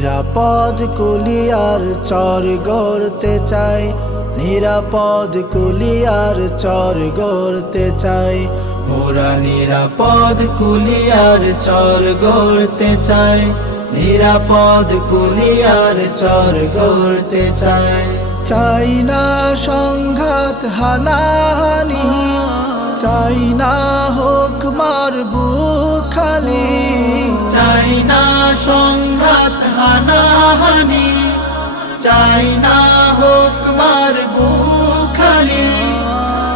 নিরাপদ কুলিয়ার চর গড়তে চাই। নিরাপদ কুলিয়ার চর গড়তে চাই। মোরা নিরাপদ কুলিয়ার চর গড়তে চাই। নিরাপদ কুলিয়ার চর গড়তে চাই। চাই না সংঘাত হানাহানি। চাই না হোক মার খালি। চাই না সংঘাত হানাহানি। চাই না হোক মার খালি।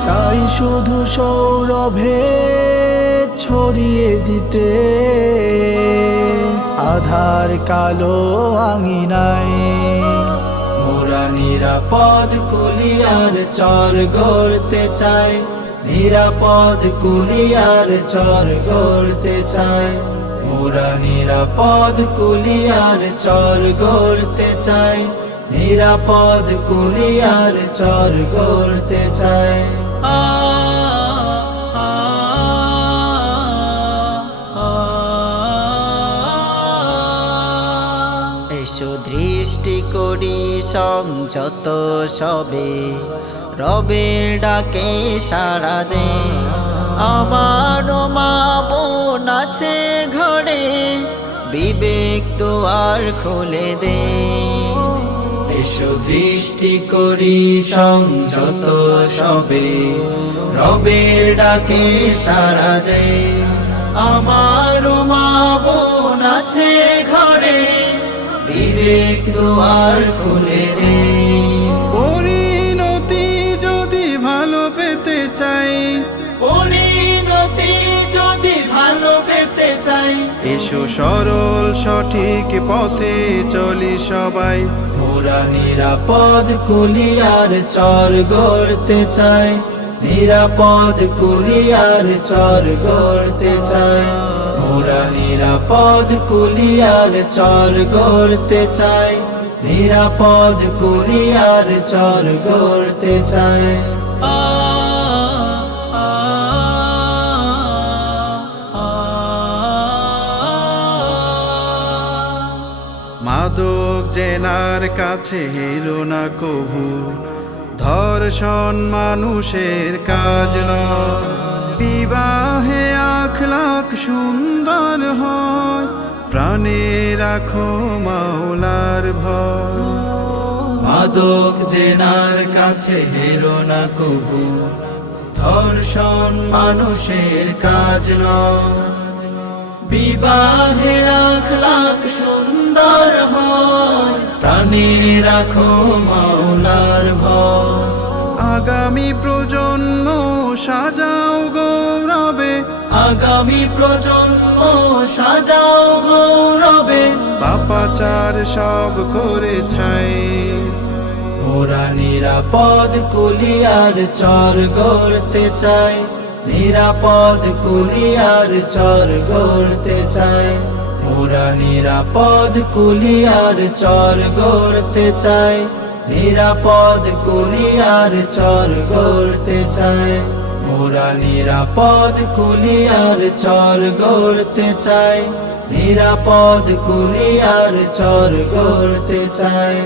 চাই শুধু সৌরভে ছড়িয়ে দিতে। আধার কালো আঙিনায় মোরা নিরাপদ কুলিয়ার চর গড়তে চাই। নিরাপদ কুলিয়ার চর গড়তে চাই মোরা নিরাপদ কুলিয়ার চর গড়তে চাই নিরাপদ কুলিয়ার চর গড়তে চাই এসো দৃষ্টি করি সংযত সবে। রবের ডাকে সারা দে। আমার মা বোন আছে ঘরে, বিবেক দুয়ার খুলে দে। দৃষ্টি করি সংযত সবে। রবের ডাকে সারা দে। আমার মা বোন আছে বিবেক দুয়ার খুলে দে। পরিণতি যদি ভালো পেতে চাই পরিণতি যদি ভালো পেতে চাই। এসো সরল সঠিক পথে চলি সবাই। মোরা নিরাপদ কুলিয়ার চর গড়তে চাই। নিরাপদ কুলিয়ার চর গড়তে চাই। মোরা নিরাপদ কুলিয়ার চর গড়তে চাই। নিরাপদ কুলিয়ার চর গড়তে চাই। মাদক জেনার কাছে হেলো না কভু ধর্ষণ মানুষের কাজ বিবাহে আখলাখ সুন্দর হয় প্রাণে রাখো মাওলার ভয়। মাদক জেনার কাছে হেরো না কবু ধর্ষণ মানুষের কাজ নয়। বিবাহে লাখ লাখ সুন্দর হয় প্রাণে রাখো মাওলার ভয়। আগামী প্রজন্ম সাজাও গৌরবে আগামী প্রজন্ম সাজাও গৌরবে। পাপাচার সব করে ছাই মোরা নিরাপদ কুলিয়ার চর গড়তে চাই নিরাপদ কুলিয়ার চর গড়তে চাই মোরা নিরাপদ কুলিয়ার চর গড়তে চাই নিরাপদ কুলিয়ার চর গড়তে চাই মোরা নিরাপদ কুলিয়ার চর গড়তে চাই নিরাপদ কুলিয়ার চর গড়তে চাই